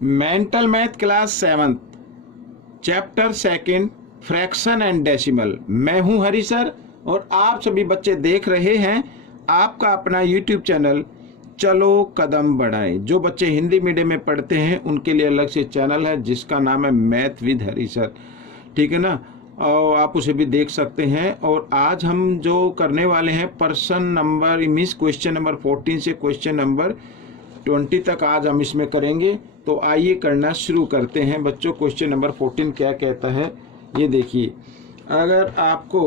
Mental math class 7 chapter 2 fraction and decimal. मैं हूं हरी sir और आप सभी बच्चे देख रहे हैं आपका अपना यूट्यूब चैनल चलो कदम बढ़ाएं। जो बच्चे हिंदी मीडियम में पढ़ते हैं उनके लिए अलग से चैनल है जिसका नाम है मैथ विद हरी सर, ठीक है ना, और आप उसे भी देख सकते हैं। और आज हम जो करने वाले हैं person number means question number 14 से क्वेश्चन नंबर 20 तक आज हम इसमें करेंगे। तो आइए करना शुरू करते हैं बच्चों। क्वेश्चन नंबर 14 क्या कहता है ये देखिए। अगर आपको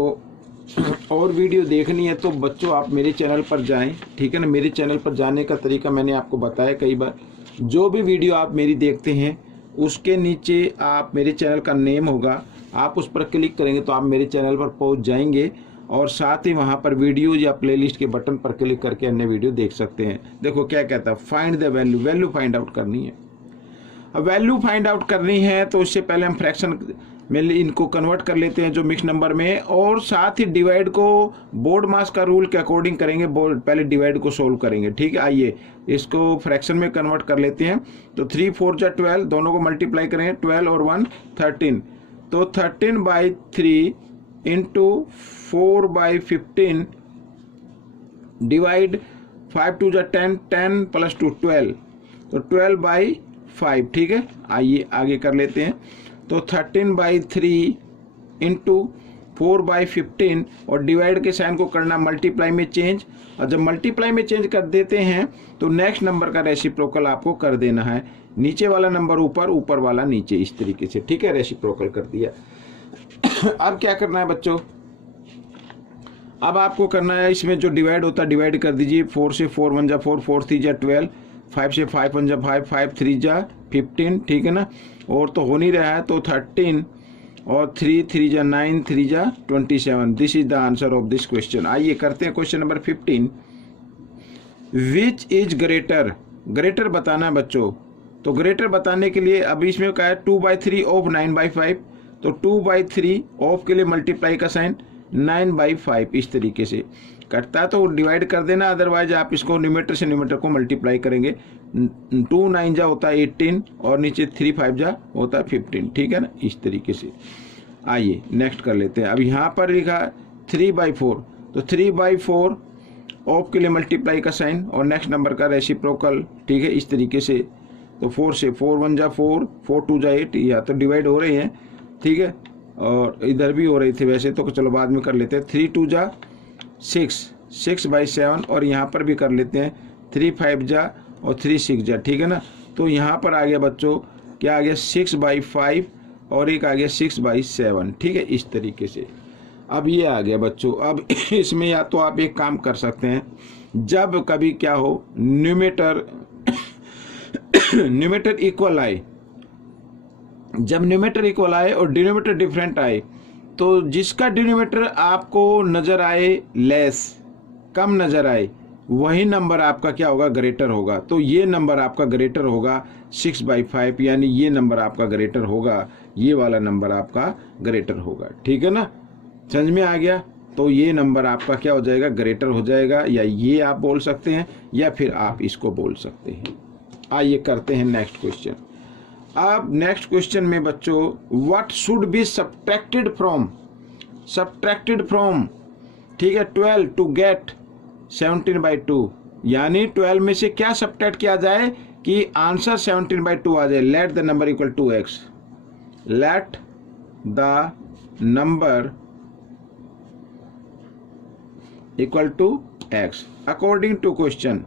और वीडियो देखनी है तो बच्चों आप मेरे चैनल पर जाएं, ठीक है ना। मेरे चैनल पर जाने का तरीका मैंने आपको बताया कई बार। जो भी वीडियो आप मेरी देखते हैं उसके नीचे आप मेरे चैनल का नेम होगा, आप उस पर क्लिक करेंगे तो आप मेरे चैनल पर पहुंच जाएंगे और साथ ही वहां पर वीडियो या प्लेलिस्ट के बटन पर क्लिक करके अन्य वीडियो देख सकते हैं। देखो क्या कहता है, find the value. Value find out करनी है। अब वैल्यू फाइंड आउट करनी है तो उससे पहले हम फ्रैक्शन में इनको कन्वर्ट कर लेते हैं जो मिक्स नंबर में, और साथ ही डिवाइड को बोर्ड मास का रूल के अकॉर्डिंग करेंगे। पहले डिवाइड को सोल्व करेंगे, ठीक है। आइए इसको फ्रैक्शन में कन्वर्ट कर लेते हैं। तो 3 4 जा 12, दोनों को मल्टीप्लाई करेंगे। 12 और 1 13, तो 13/3 इंटू 4/15 डिवाइड 5 2 जा 10, 10 + 2 12, तो 12/5, ठीक है। आइए आगे कर लेते हैं। तो 13/3 इंटू 4/15 और डिवाइड के साइन को करना मल्टीप्लाई में चेंज, और जब मल्टीप्लाई में चेंज कर देते हैं तो नेक्स्ट नंबर का रेसिप्रोकल आपको कर देना है। नीचे वाला नंबर ऊपर, ऊपर वाला नीचे, इस तरीके से, ठीक है। रेसिप्रोकल कर दिया। अब क्या करना है बच्चों, अब आपको करना है इसमें जो डिवाइड होता है डिवाइड कर दीजिए। 4 से 4 1 जा 4, 4 3 जा 12, 5 से 5 1 जा 5, 5 3 जा 15, ठीक है ना। और तो हो नहीं रहा है तो 13 और 3 3 जा 9, 3 जा 27। This is the answer of this question. आइए करते हैं question number 15। Which is greater, greater बताना है बच्चों। तो ग्रेटर बताने के लिए अभी इसमें क्या है, 2/3 ऑफ 9/5, तो 2/3 ऑफ के लिए मल्टीप्लाई का साइन 9/5, इस तरीके से कटता है तो डिवाइड कर देना, अदरवाइज आप इसको न्यूमेटर से न्यूमेटर को मल्टीप्लाई करेंगे। 2 9 जा होता है 18 और नीचे 3 5 जा होता है 15, ठीक है ना, इस तरीके से। आइए नेक्स्ट कर लेते हैं। अब यहाँ पर लिखा 3/4, तो 3/4 ऑफ के लिए मल्टीप्लाई का साइन और नेक्स्ट नंबर का रेसिप्रोकल, ठीक है, इस तरीके से। तो 4 से 4 1 जा 4, 4 2 जा 8, या तो डिवाइड हो रहे हैं, ठीक है, और इधर भी हो रही थी वैसे तो चलो बाद में कर लेते हैं। 3 2 जा 6, 6/7, और यहाँ पर भी कर लेते हैं 3 5 जा और 3 6 जा, ठीक है ना। तो यहाँ पर आ गया बच्चों क्या आ गया, 6/5 और एक आ गया 6/7, ठीक है, इस तरीके से। अब ये आ गया बच्चों। अब इसमें या तो आप एक काम कर सकते हैं, जब कभी क्या हो न्यूमेटर न्यूमेटर इक्वल आए, जब न्यूमेटर इक्वल आए और डिनोमिनेटर डिफरेंट आए, तो जिसका डिनोमिनेटर आपको नजर आए लेस, कम नजर आए, वही नंबर आपका क्या होगा, ग्रेटर होगा। तो ये नंबर आपका ग्रेटर होगा 6/5, यानी ये नंबर आपका ग्रेटर होगा, ये वाला नंबर आपका ग्रेटर होगा, ठीक है ना, समझ में आ गया। तो ये नंबर आपका क्या हो जाएगा, ग्रेटर हो जाएगा, या ये आप बोल सकते हैं या फिर आप इसको बोल सकते हैं। आइए करते हैं नेक्स्ट क्वेश्चन। अब नेक्स्ट क्वेश्चन में बच्चों what should be subtracted from, subtracted from, ठीक है, 12 टू गेट 17/2, यानी 12 में से क्या सब्ट्रैक्ट किया जाए कि आंसर 17/2 आ जाए। Let the number equal to x, let the number equal to x according to question.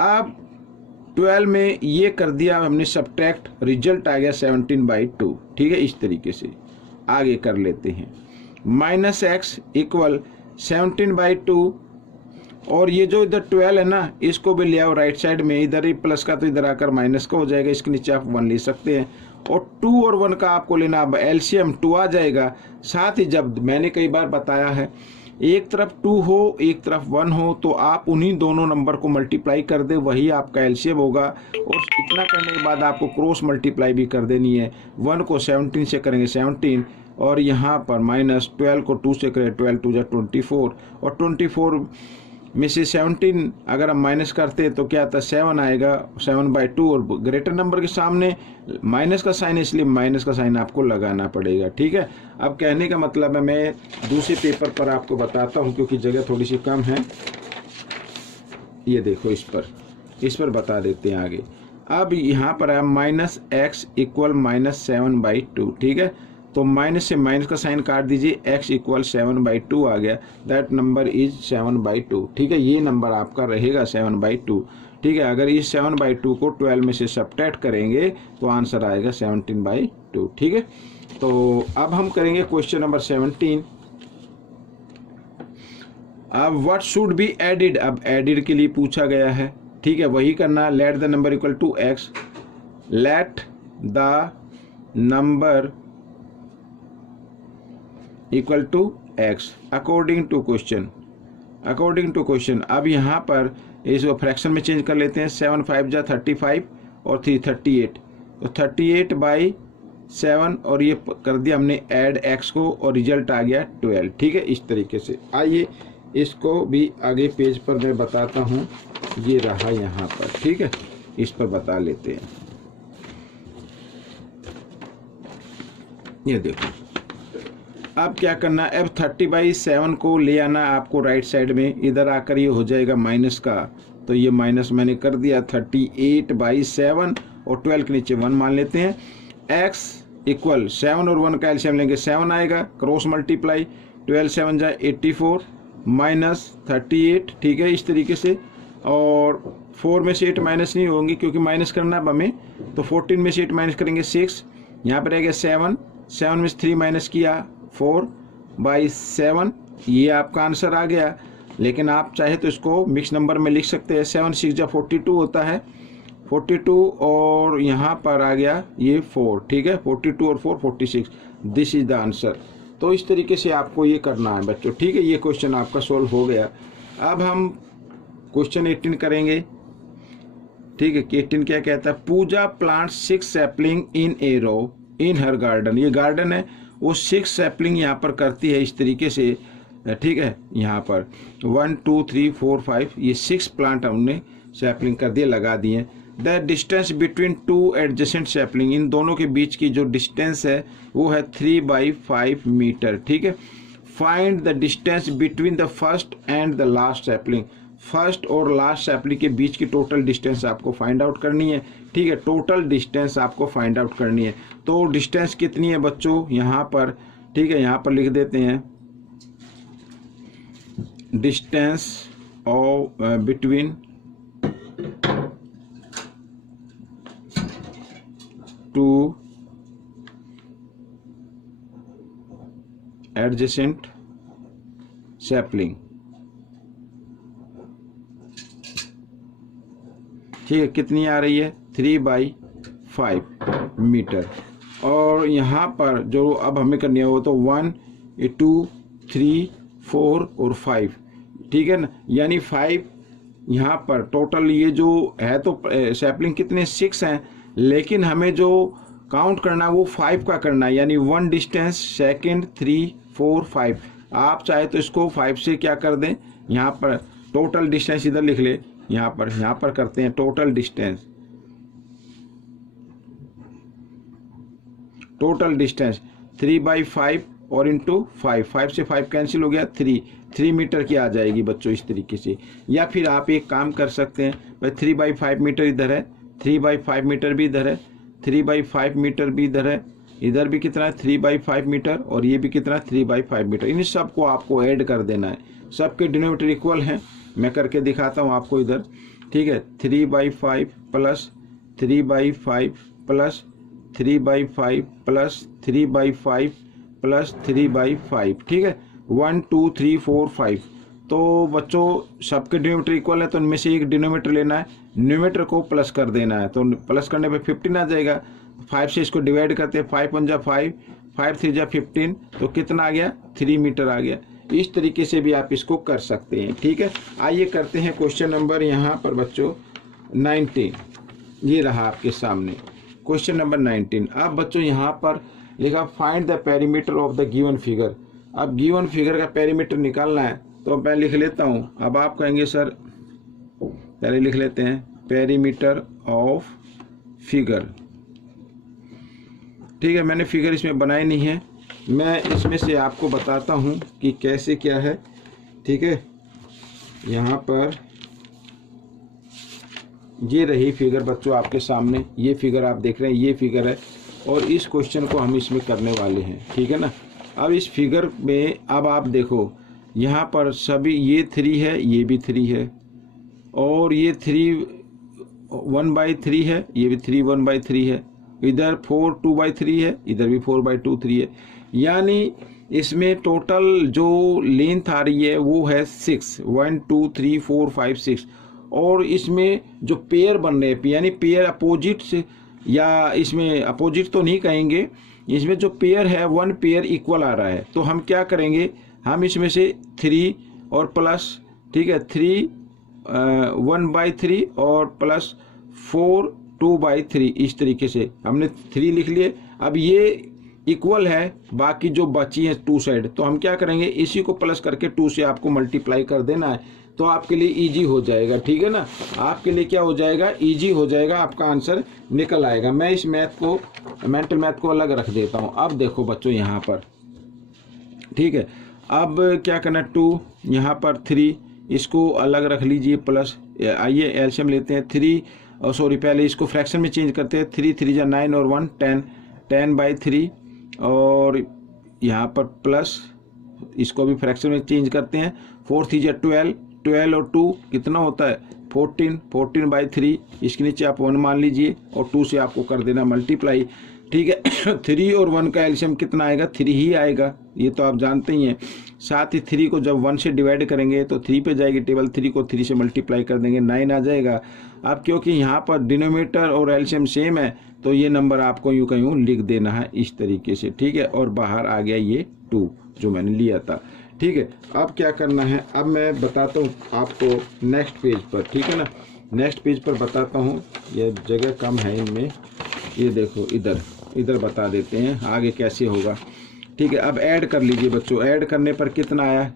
अब 12 में ये कर दिया हमने सब्ट्रैक्ट, रिजल्ट आ गया 17/2, ठीक है, इस तरीके से। आगे कर लेते हैं -x इक्वल 17/2, और ये जो इधर 12 है ना इसको भी ले आओ राइट साइड में, इधर ही प्लस का तो इधर आकर माइनस का हो जाएगा, इसके नीचे आप 1 ले सकते हैं, और 2 और 1 का आपको लेना, अब एलसीएम 2 आ जाएगा। साथ ही जब मैंने कई बार बताया है एक तरफ 2 हो एक तरफ 1 हो तो आप उन्हीं दोनों नंबर को मल्टीप्लाई कर दे, वही आपका एलसीएम होगा। और इतना करने के बाद आपको क्रॉस मल्टीप्लाई भी कर देनी है। 1 को 17 से करेंगे 17, और यहाँ पर -12 को 2 से करें 12 2 जा 24, और 24 में से 17 अगर हम माइनस करते हैं तो क्या आता है 7 आएगा, 7/2, और ग्रेटर नंबर के सामने माइनस का साइन, इसलिए माइनस का साइन आपको लगाना पड़ेगा। ठीक है, अब कहने का मतलब है मैं दूसरे पेपर पर आपको बताता हूँ क्योंकि जगह थोड़ी सी कम है। ये देखो इस पर बता देते हैं आगे। अब यहाँ पर है -x इक्वल -7/2। ठीक है, तो माइनस से माइनस का साइन काट दीजिए, x इक्वल 7/2 आ गया, दैट नंबर इज 7/2। ठीक है, ये नंबर आपका रहेगा 7/2। ठीक है, अगर इस 7/2 को 12 में से सब्ट्रैक्ट करेंगे तो आंसर आएगा 17/2। ठीक है, तो अब हम करेंगे क्वेश्चन नंबर 17। अब व्हाट शुड बी एडिड, अब एडिड के लिए पूछा गया है। ठीक है, वही करना, let the number equal to x, let the number equal to x according to question. अब यहाँ पर इसको फ्रैक्शन में चेंज कर लेते हैं। 7 5 जा 35 और 3 38, तो 38/7 और ये कर दिया हमने ऐड x को और रिजल्ट आ गया 12। ठीक है, इस तरीके से। आइए इसको भी आगे पेज पर मैं बताता हूँ, ये रहा यहाँ पर। ठीक है, इस पर बता लेते हैं। ये देखो, अब क्या करना है, अब 30/7 को ले आना आपको राइट साइड में, इधर आकर ये हो जाएगा माइनस का, तो ये माइनस मैंने कर दिया 38/7 और 12 के नीचे 1 मान लेते हैं। x इक्वल 7 और 1 का एलसीएम लेंगे, 7 आएगा, क्रॉस मल्टीप्लाई, 12 7 जा 84 -38। ठीक है, इस तरीके से। और 4 में से 8 माइनस नहीं होंगे क्योंकि माइनस करना है हमें, तो 14 में से 8 माइनस करेंगे 6, यहाँ पर रहेगा 7 में से 3 माइनस किया 4/7, ये आपका आंसर आ गया। लेकिन आप चाहे तो इसको मिक्स नंबर में लिख सकते हैं, 7 6 जा 42 होता है, 42 और यहाँ पर आ गया ये 4। ठीक है, 42 और 4 46, दिस इज द आंसर। तो इस तरीके से आपको ये करना है बच्चों। ठीक है, ये क्वेश्चन आपका सोल्व हो गया। अब हम क्वेश्चन 18 करेंगे। ठीक है, 18 क्या कहता है, पूजा प्लांट 6 सैपलिंग इन ए रो इन हर गार्डन। ये गार्डन है, वो 6 सैपलिंग यहाँ पर करती है इस तरीके से। ठीक है, यहाँ पर 1 2 3 4 5 ये 6 प्लांट हमने सैपलिंग कर दिए, लगा दिए। The distance between 2 adjacent sapling, इन दोनों के बीच की जो डिस्टेंस है वो है 3/5 मीटर। ठीक है, find the distance between the first and the last sapling, first और लास्ट सैपलिंग के बीच की टोटल डिस्टेंस आपको फाइंड आउट करनी है। ठीक है, टोटल डिस्टेंस आपको फाइंड आउट करनी है। तो डिस्टेंस कितनी है बच्चों यहाँ पर, ठीक है, यहाँ पर लिख देते हैं distance of between 2 adjacent sapling. ठीक है, कितनी आ रही है 3/5 मीटर। और यहाँ पर जो अब हमें करनी है वो तो 1 2 3 4 और 5। ठीक है ना, यानी 5 यहाँ पर टोटल ये जो है, तो सैपलिंग कितने 6 हैं, लेकिन हमें जो काउंट करना है वो 5 का करना है, यानी 1 डिस्टेंस, सेकंड 3 4 5। आप चाहे तो इसको 5 से क्या कर दें, यहाँ पर टोटल डिस्टेंस इधर लिख ले, यहाँ पर करते हैं टोटल डिस्टेंस 3/5 और इंटू 5 से 5 कैंसिल हो गया, 3 मीटर की आ जाएगी बच्चों इस तरीके से। या फिर आप एक काम कर सकते हैं, भाई 3/5 मीटर इधर है, 3/5 मीटर भी इधर है, 3/5 मीटर भी इधर है, इधर भी कितना है 3/5 मीटर और ये भी कितना है 3/5 मीटर। इन सब को आपको ऐड कर देना है, सबके डिनोमिनेटर इक्वल हैं, मैं करके दिखाता हूँ आपको इधर। ठीक है, 3/5 प्लस 3/5 प्लस 3/5 प्लस 3/5 प्लस 3/5। ठीक है, 1 2 3 4 5। तो बच्चों सबके डिनोमिनेटर इक्वल है, तो इनमें से एक डिनोमिनेटर लेना है, न्यूमेटर को प्लस कर देना है, तो प्लस करने पे 15 आ जाएगा। 5 से इसको डिवाइड करते हैं, 5 1 जा 5, 5 3 जा 15, तो कितना आ गया 3 मीटर आ गया। इस तरीके से भी आप इसको कर सकते हैं। ठीक है, आइए करते हैं क्वेश्चन नंबर यहाँ पर बच्चों 19। ये रहा आपके सामने क्वेश्चन नंबर 19। अब बच्चों यहाँ पर लिखा find the perimeter of the given figure. अब गिवन फिगर का पेरीमीटर निकालना है, तो मैं लिख लेता हूँ। अब आप कहेंगे सर, पहले लिख लेते हैं पेरीमीटर ऑफ फिगर। ठीक है, मैंने फिगर इसमें बनाई नहीं है, मैं इसमें से आपको बताता हूँ कि कैसे क्या है। ठीक है, यहाँ पर ये रही फिगर बच्चों आपके सामने, ये फिगर आप देख रहे हैं, ये फिगर है और इस क्वेश्चन को हम इसमें करने वाले हैं। ठीक है ना। अब इस फिगर में अब आप देखो, यहाँ पर सभी ये 3 है, ये भी 3 है और ये 3 1/3 है, ये भी 3 1/3 है, इधर 4 2/3 है, इधर भी 4/2 3 है। यानी इसमें टोटल जो लेंथ आ रही है वो है 6 1 2 3 4 5 6। और इसमें जो पेयर बन रहे हैं, यानी पेयर अपोजिट से, या इसमें अपोजिट तो नहीं कहेंगे, इसमें जो पेयर है 1 पेयर इक्वल आ रहा है। तो हम क्या करेंगे, हम इसमें से 3 और प्लस, ठीक है, 3 1/3 और प्लस 4 2/3, इस तरीके से हमने 3 लिख लिए। अब ये इक्वल है, बाकी जो बची है 2 साइड, तो हम क्या करेंगे, इसी को प्लस करके 2 से आपको मल्टीप्लाई कर देना है, तो आपके लिए इजी हो जाएगा। ठीक है ना, आपके लिए क्या हो जाएगा, इजी हो जाएगा, आपका आंसर निकल आएगा। मैं इस मैथ को, मेंटल मैथ को अलग रख देता हूँ। अब देखो बच्चों यहाँ पर, ठीक है, अब क्या करना, 2 यहाँ पर 3, इसको अलग रख लीजिए प्लस। आइए एलसीएम लेते हैं, 3 सॉरी पहले इसको फ्रैक्शन में चेंज करते हैं, 3 3 जा 9 और 1 10, 10/3 और यहाँ पर प्लस, इसको भी फ्रैक्शन में चेंज करते हैं, 4 3 जा 12, 12 और 2 कितना होता है 14, 14/3, इसके नीचे आप 1 मान लीजिए और 2 से आपको कर देना मल्टीप्लाई। ठीक है 3 और 1 का एलसीएम कितना आएगा, 3 ही आएगा, ये तो आप जानते ही हैं। साथ ही 3 को जब 1 से डिवाइड करेंगे तो 3 पे जाएगी टेबल, 3 को 3 से मल्टीप्लाई कर देंगे, 9 आ जाएगा। अब क्योंकि यहाँ पर डिनोमिनेटर और एलसीएम सेम है तो ये नंबर आपको यूँ कहीं लिख देना है इस तरीके से। ठीक है, और बाहर आ गया ये 2 जो मैंने लिया था। ठीक है, अब क्या करना है, अब मैं बताता हूँ आपको नेक्स्ट पेज पर। ठीक है ना, नेक्स्ट पेज पर बताता हूँ, ये जगह कम है इनमें, ये देखो इधर बता देते हैं आगे कैसे होगा। ठीक है, अब ऐड कर लीजिए बच्चों, ऐड करने पर कितना आया,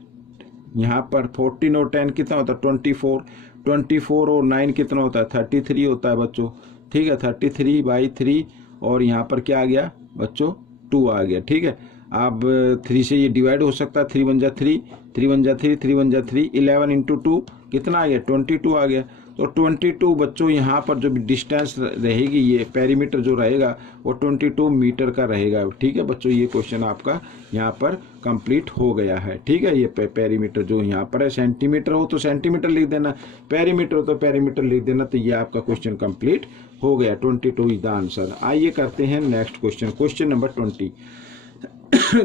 यहाँ पर 14 और 10 कितना होता है 24, 24 और 9 कितना होता है 33 होता है बच्चों। ठीक है, 33/3 और यहाँ पर क्या आ गया बच्चों 2 आ गया। ठीक है, अब 3 से ये डिवाइड हो सकता है, 3 1 जा 3, 3 1 जा 3, 3 1 जा 3, 11 × 2 कितना आ गया 22 आ गया। तो 22 बच्चों यहाँ पर जो डिस्टेंस रहेगी, ये पेरीमीटर जो रहेगा वो 22 मीटर का रहेगा। ठीक है बच्चों, ये क्वेश्चन आपका यहाँ पर कंप्लीट हो गया है। ठीक है, ये पेरीमीटर जो यहाँ पर है, सेंटीमीटर हो तो सेंटीमीटर लिख देना, पेरीमीटर हो तो पेरीमीटर लिख देना, तो ये आपका क्वेश्चन कंप्लीट हो गया। 22 इज द आंसर। आइए करते हैं नेक्स्ट क्वेश्चन, क्वेश्चन नंबर 20।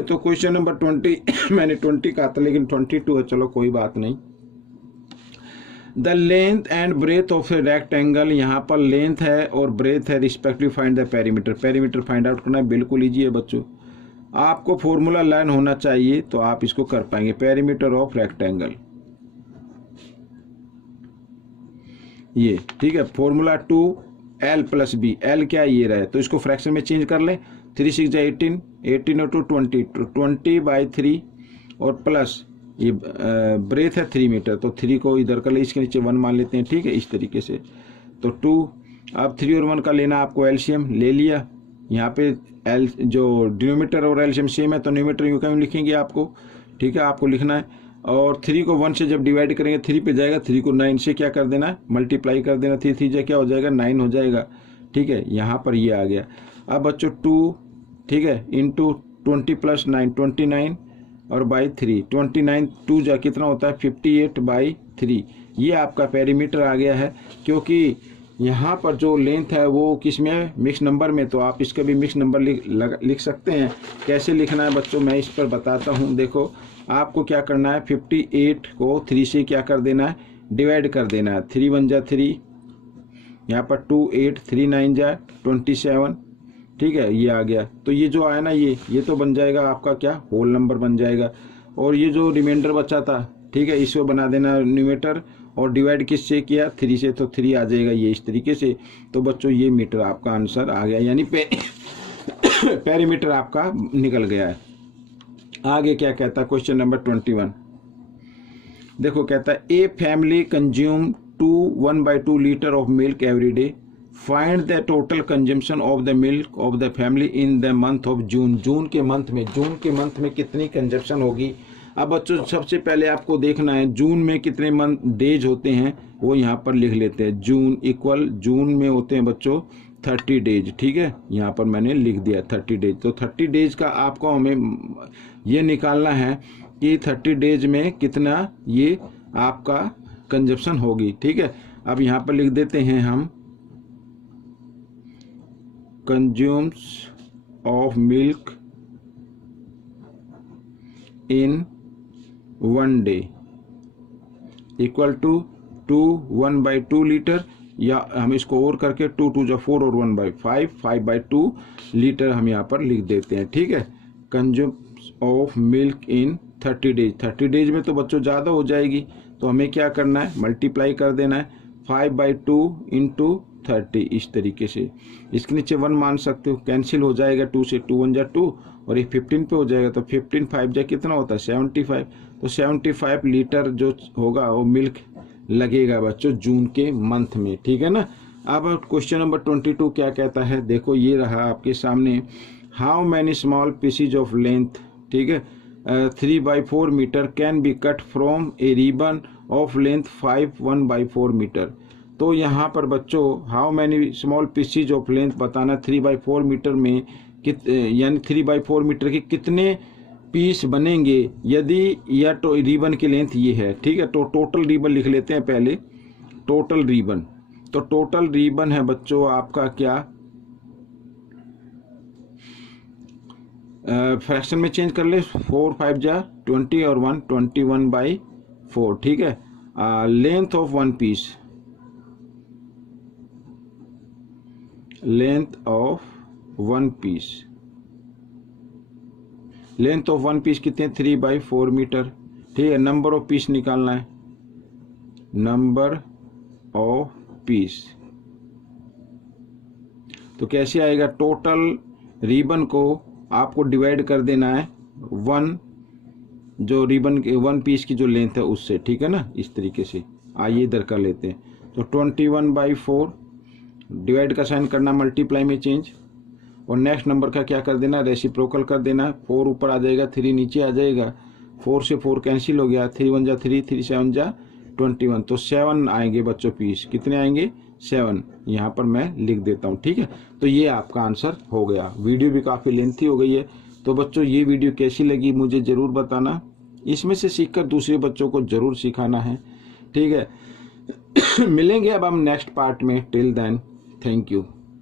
तो क्वेश्चन नंबर 20 मैंने 20 कहा था लेकिन 22 है, चलो कोई बात नहीं। The length and breadth of a rectangle, यहाँ पर लेंथ है और ब्रेथ है respective, find the perimeter. Perimeter find out करना है, बिल्कुल ईजी है बच्चों, आपको फॉर्मूला लर्न होना चाहिए तो आप इसको कर पाएंगे। पेरीमीटर ऑफ रेक्टेंगल ये, ठीक है, फॉर्मूला 2l + b, l क्या ये रहे तो इसको फ्रैक्शन में चेंज कर लें, 3 6 जा 18, 18 और 2 20, 20/3 और प्लस ये ब्रेथ है 3 मीटर, तो 3 को इधर कर ले, इसके नीचे 1 मान लेते हैं। ठीक है, इस तरीके से, तो 2, अब 3 और 1 का लेना आपको एलसीएम ले लिया। यहाँ पे एल जो डिनोमीटर और एलसीएम सेम है तो न्यूमेटर यूँ कहीं लिखेंगे आपको। ठीक है, आपको लिखना है, और 3 को 1 से जब डिवाइड करेंगे 3 पे जाएगा, 3 को 9 से क्या कर देना है मल्टीप्लाई कर देना, 3 3 क्या हो जाएगा 9 हो जाएगा। ठीक है, यहाँ पर ये आ गया। अब बच्चों 2, ठीक है, इंटू 20 + 9 29 और बाई 3, 29 2 जा कितना होता है 58/3, ये आपका पेरीमीटर आ गया है। क्योंकि यहाँ पर जो लेंथ है वो किस में है, मिक्स नंबर में, तो आप इसका भी मिक्स नंबर लिख सकते हैं। कैसे लिखना है बच्चों मैं इस पर बताता हूँ। देखो आपको क्या करना है, 58 को 3 से क्या कर देना है डिवाइड कर देना है, 3 1 जा 3, यहाँ पर 2 8, 3 9 जा 27। ठीक है, ये आ गया, तो ये जो आया ना ये तो बन जाएगा आपका क्या होल नंबर बन जाएगा। और ये जो रिमाइंडर बचा था, ठीक है, इसको बना देना न्यूमेटर, और डिवाइड किससे किया 3 से, तो 3 आ जाएगा ये इस तरीके से। तो बच्चों ये मीटर आपका आंसर आ गया, यानी पेरीमीटर आपका निकल गया है। आगे क्या कहता है क्वेश्चन नंबर 21। देखो कहता है a family consume 1/2 litre of milk every day, find the total consumption of the milk of the family in the month of June. जून के मंथ में कितनी कंजम्पशन होगी। अब बच्चों सबसे पहले आपको देखना है जून में कितने मंथ डेज होते हैं, वो यहाँ पर लिख लेते हैं। जून में होते हैं बच्चों 30 डेज, ठीक है, यहाँ पर मैंने लिख दिया 30 डेज। तो 30 डेज का आपको हमें ये निकालना है कि 30 डेज में कितना ये आपका कंजप्शन होगी, ठीक है। अब यहाँ पर लिख देते हैं हम consumes of milk in 1 day equal to 1/2 litre, या हम इसको और करके 2 × 2 = 4 और 1/5 5/2 लीटर हम यहाँ पर लिख देते हैं, ठीक है। Consumes of milk in 30 days, 30 days में तो बच्चों ज़्यादा हो जाएगी, तो हमें क्या करना है, मल्टीप्लाई कर देना है 5/2 × 30 इस तरीके से। इसके नीचे 1 मान सकते हो, कैंसिल हो जाएगा, 2 से 2 × 1 = 2 और ये 15 पे हो जाएगा, तो 15 5 जा कितना होता है 75। तो 75 लीटर जो होगा वो मिल्क लगेगा बच्चों जून के मंथ में, ठीक है ना। अब क्वेश्चन नंबर 22 क्या कहता है, देखो ये रहा आपके सामने। How many small pieces of length, ठीक है, 3/4 metre can be cut from a ribbon of length 1/4 metre. तो यहाँ पर बच्चों how many small pieces of length बताना, 3/4 मीटर में यानी 3/4 मीटर के कितने पीस बनेंगे यदि या तो रिबन की लेंथ ये है, ठीक है। तो टोटल रिबन लिख लेते हैं पहले, टोटल रिबन। तो टोटल रिबन है बच्चों आपका क्या, फ्रैक्शन में चेंज कर ले, 4 5 जा 20 और 1 21/4, ठीक है। Length of one piece, length of one piece कितने 3/4 मीटर, ठीक है। नंबर ऑफ पीस निकालना है, नंबर ऑफ पीस। तो कैसे आएगा, टोटल रिबन को आपको डिवाइड कर देना है 1 जो रिबन के 1 पीस की जो लेंथ है उससे, ठीक है ना, इस तरीके से। आइए इधर कर लेते हैं, तो 21/4 डिवाइड का साइन करना, मल्टीप्लाई में चेंज, और नेक्स्ट नंबर का क्या कर देना, रेसिप्रोकल कर देना। 4 ऊपर आ जाएगा, 3 नीचे आ जाएगा, 4 से 4 कैंसिल हो गया, 3 1 जा 3 3 7 जा 21, तो 7 आएंगे बच्चों पीस। कितने आएंगे 7, यहाँ पर मैं लिख देता हूँ, ठीक है। तो ये आपका आंसर हो गया। वीडियो भी काफ़ी लेंथी हो गई है, तो बच्चों ये वीडियो कैसी लगी मुझे ज़रूर बताना, इसमें से सीखकर दूसरे बच्चों को ज़रूर सिखाना है, ठीक है। मिलेंगे अब हम नेक्स्ट पार्ट में, टिल देन थैंक यू।